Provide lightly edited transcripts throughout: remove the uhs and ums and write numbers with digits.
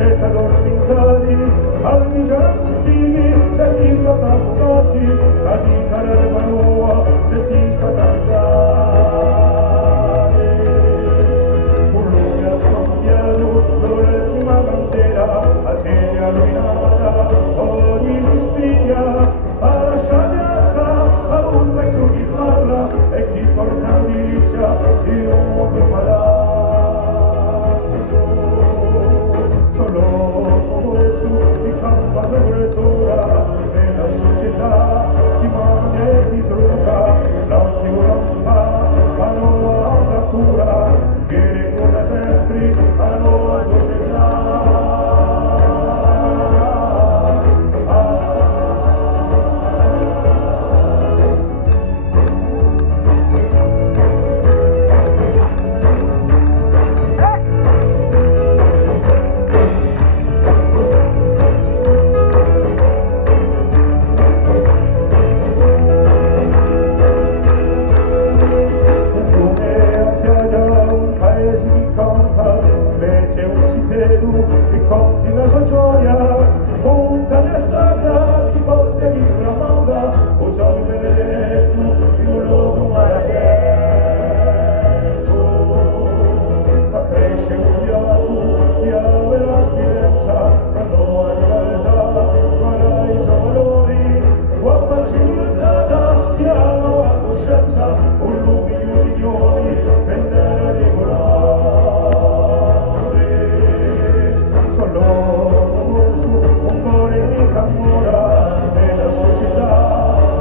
scelta dormitati, almigianti, se ti sta tappati, la vita l'erba nuova, se ti sta tappati. Un lume ha scambiato l'ultima bandera, a segna illuminata, ogni spiglia, alla sciagliazza, a un specchio chi parla, e chi porta notizia di un mondo malato. Su di campa segretura nella società ti mangia e ti sbrucia l'antico lampa la nuova natura che ricorda sempre la nuova società. E conti la sua gioia, montagna sacra, ti porta di tramanda, o soli benedetto, in un luogo maravilloso. Ma cresce un fiato, di ave la spiedenza, la nuova libertà, paradiso valori, uomo civiltà, di la nuova coscienza, un lume di usignoli, vendere regolare. Su un cuore di camora nella società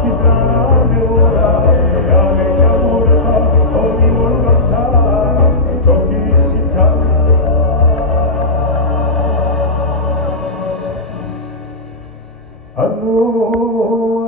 di strane ora e a vecchia morta ogni volontà ciò che si sa a noi.